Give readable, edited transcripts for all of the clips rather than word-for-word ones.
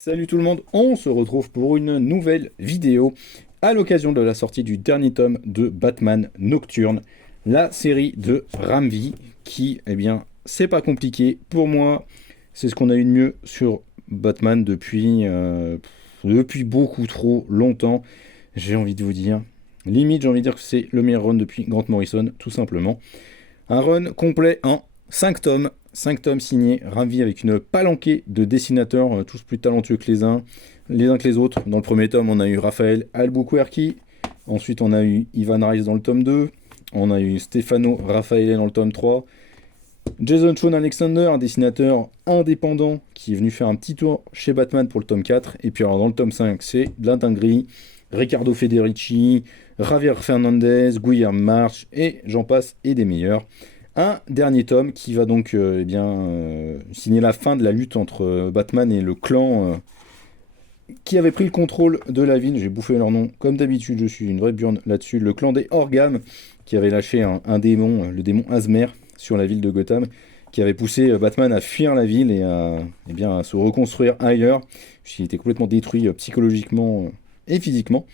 Salut tout le monde, on se retrouve pour une nouvelle vidéo à l'occasion de la sortie du dernier tome de Batman Nocturne, la série de Ramvi qui, eh bien, c'est pas compliqué. Pour moi, c'est ce qu'on a eu de mieux sur Batman depuis beaucoup trop longtemps, j'ai envie de vous dire. Limite, j'ai envie de dire que c'est le meilleur run depuis Grant Morrison, tout simplement. Un run complet en 5 tomes. 5 tomes signés, Ramvi avec une palanquée de dessinateurs, tous plus talentueux que les uns que les autres. Dans le premier tome, on a eu Raphaël Albuquerque. Ensuite, on a eu Ivan Reis dans le tome 2. On a eu Stefano Raffaele dans le tome 3. Jason Shawn Alexander, un dessinateur indépendant qui est venu faire un petit tour chez Batman pour le tome 4. Et puis alors dans le tome 5, c'est de la dinguerie. Ricardo Federici, Javier Fernandez, Guillermo March et j'en passe et des meilleurs. Un dernier tome qui va donc signer la fin de la lutte entre Batman et le clan qui avait pris le contrôle de la ville. J'ai bouffé leur nom comme d'habitude, je suis une vraie burne là-dessus. Le clan des Orgam qui avait lâché un démon, le démon Azmer, sur la ville de Gotham, qui avait poussé Batman à fuir la ville et à se reconstruire ailleurs. Il était complètement détruit psychologiquement et physiquement,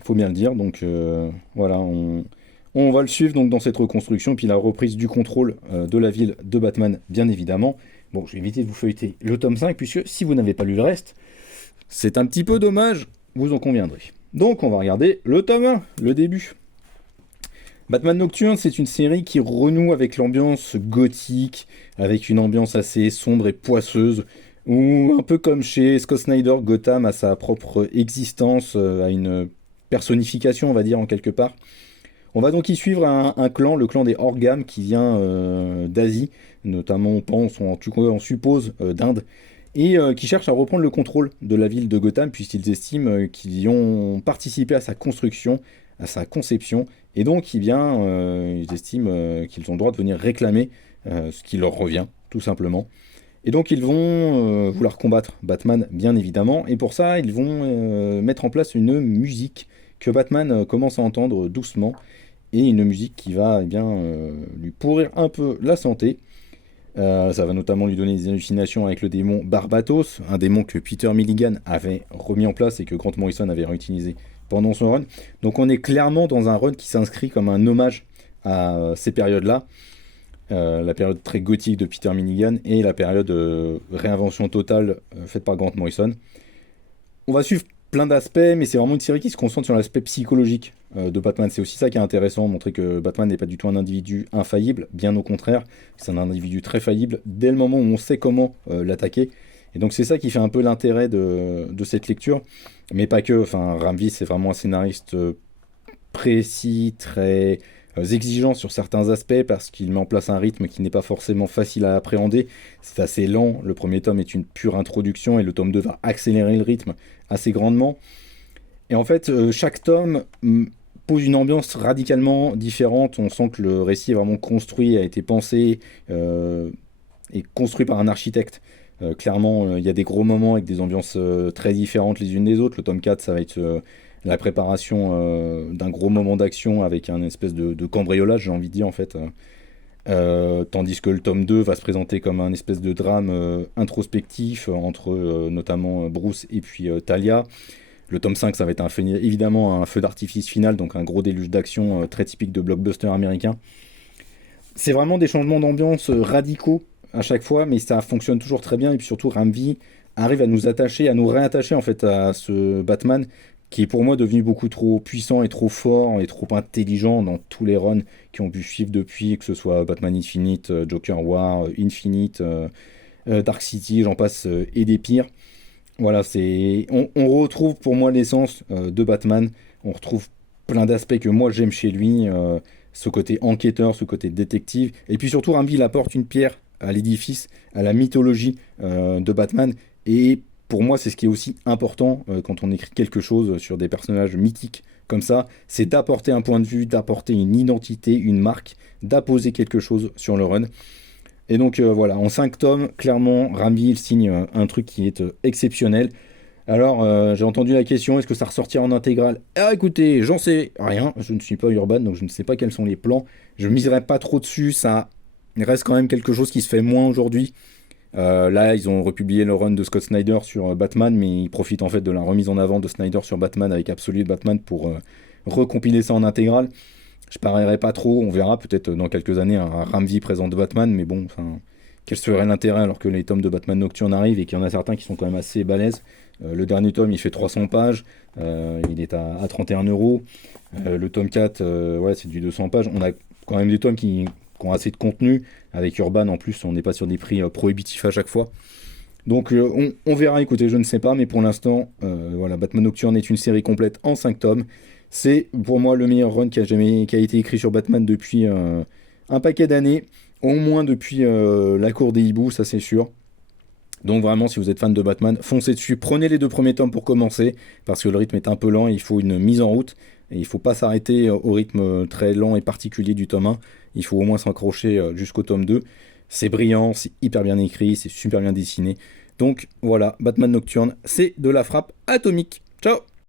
il faut bien le dire. Donc voilà, on va le suivre donc dans cette reconstruction, puis la reprise du contrôle de la ville de Batman, bien évidemment. Bon, je vais éviter de vous feuilleter le tome 5, puisque si vous n'avez pas lu le reste, c'est un petit peu dommage, vous en conviendrez. Donc on va regarder le tome 1, le début. Batman Nocturne, c'est une série qui renoue avec l'ambiance gothique, avec une ambiance assez sombre et poisseuse, où un peu comme chez Scott Snyder, Gotham a sa propre existence, a une personnification, on va dire, en quelque part. On va donc y suivre un clan, le clan des Orgam, qui vient d'Asie, notamment on pense, ou en tout cas on suppose d'Inde, et qui cherche à reprendre le contrôle de la ville de Gotham, puisqu'ils estiment qu'ils y ont participé à sa construction, à sa conception, et donc ils estiment qu'ils ont le droit de venir réclamer ce qui leur revient, tout simplement. Et donc ils vont vouloir combattre Batman, bien évidemment, et pour ça ils vont mettre en place une musique que Batman commence à entendre doucement, et une musique qui va lui pourrir un peu la santé. Ça va notamment lui donner des hallucinations avec le démon Barbatos, un démon que Peter Milligan avait remis en place et que Grant Morrison avait réutilisé pendant son run. Donc on est clairement dans un run qui s'inscrit comme un hommage à ces périodes-là. La période très gothique de Peter Milligan et la période réinvention totale faite par Grant Morrison. On va suivre plein d'aspects, mais c'est vraiment une série qui se concentre sur l'aspect psychologique de Batman. C'est aussi ça qui est intéressant, montrer que Batman n'est pas du tout un individu infaillible, bien au contraire, c'est un individu très faillible dès le moment où on sait comment l'attaquer. Et donc c'est ça qui fait un peu l'intérêt de cette lecture, mais pas que. Enfin, Ramvis c'est vraiment un scénariste précis, très exigeant sur certains aspects parce qu'il met en place un rythme qui n'est pas forcément facile à appréhender. C'est assez lent. Le premier tome est une pure introduction et le tome 2 va accélérer le rythme assez grandement. Et en fait, chaque tome pose une ambiance radicalement différente. On sent que le récit est vraiment construit, a été pensé et construit par un architecte. Clairement, il y a des gros moments avec des ambiances très différentes les unes des autres. Le tome 4, ça va être la préparation d'un gros moment d'action avec un espèce de cambriolage, j'ai envie de dire en fait. Tandis que le tome 2 va se présenter comme un espèce de drame introspectif entre notamment Bruce et puis Talia. Le tome 5, ça va être évidemment un feu d'artifice final, donc un gros déluge d'action très typique de blockbuster américain. C'est vraiment des changements d'ambiance radicaux à chaque fois, mais ça fonctionne toujours très bien. Et puis surtout, Ramvi arrive à nous attacher, à nous réattacher en fait à ce Batman qui est pour moi devenu beaucoup trop puissant et trop fort et trop intelligent dans tous les runs qui ont pu suivre depuis, que ce soit Batman Infinite, Joker War, Infinite, Dark City, j'en passe, et des pires. Voilà, on retrouve pour moi l'essence de Batman. On retrouve plein d'aspects que moi j'aime chez lui. Ce côté enquêteur, ce côté détective. Et puis surtout, Ramvi, il apporte une pierre à l'édifice, à la mythologie de Batman. Et pour moi, c'est ce qui est aussi important quand on écrit quelque chose sur des personnages mythiques comme ça. C'est d'apporter un point de vue, d'apporter une identité, une marque, d'apposer quelque chose sur le run. Et donc voilà, en 5 tomes, clairement, Ramvi il signe un truc qui est exceptionnel. Alors, j'ai entendu la question, est-ce que ça ressortira en intégrale? Ah, écoutez, j'en sais rien, je ne suis pas Urban, donc je ne sais pas quels sont les plans. Je ne miserai pas trop dessus, ça reste quand même quelque chose qui se fait moins aujourd'hui. Là, ils ont republié le run de Scott Snyder sur Batman, mais ils profitent en fait de la remise en avant de Snyder sur Batman avec Absolute Batman pour recompiler ça en intégrale. Je parierais pas trop, on verra peut-être dans quelques années un Ramsey présente Batman, mais bon, enfin, quel serait l'intérêt alors que les tomes de Batman Nocturne arrivent et qu'il y en a certains qui sont quand même assez balèzes. Le dernier tome il fait 300 pages, il est à 31 €. Le tome 4, ouais, c'est du 200 pages. On a quand même des tomes qui ont assez de contenu. Avec Urban en plus, on n'est pas sur des prix prohibitifs à chaque fois. Donc on verra, écoutez, je ne sais pas, mais pour l'instant, voilà, Batman Nocturne est une série complète en 5 tomes. C'est pour moi le meilleur run qui a été écrit sur Batman depuis un paquet d'années, au moins depuis la cour des hiboux, ça c'est sûr. Donc vraiment, si vous êtes fan de Batman, foncez dessus. Prenez les 2 premiers tomes pour commencer, parce que le rythme est un peu lent, il faut une mise en route, et il ne faut pas s'arrêter au rythme très lent et particulier du tome 1. Il faut au moins s'accrocher jusqu'au tome 2. C'est brillant, c'est hyper bien écrit, c'est super bien dessiné. Donc voilà, Batman Nocturne, c'est de la frappe atomique. Ciao!